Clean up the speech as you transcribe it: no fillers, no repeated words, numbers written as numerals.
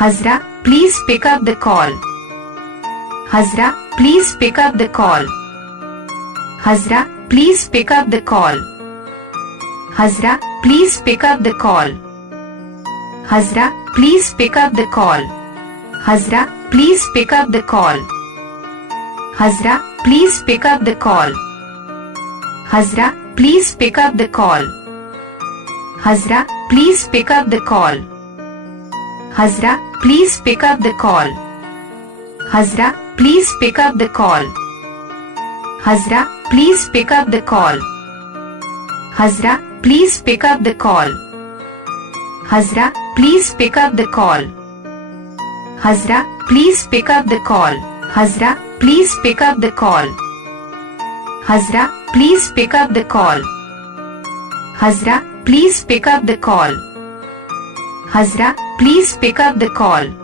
Hazra, please pick up the call. Hazra, please pick up the call. Hazra, please pick up the call. Hazra, please pick up the call. Hazra, please pick up the call. Hazra, please pick up the call. Hazra, please pick up the call. Hazra, please pick up the call. Hazra, please pick up the call. Hazra, please pick up the call. Hazra, please pick up the call. Hazra, please pick up the call. Hazra, please pick up the call. Hazra, please pick up the call. Hazra, please pick up the call. Hazra, please pick up the call. Hazra, please pick up the call. Hazra, please pick up the call. Hazra, please pick up the call.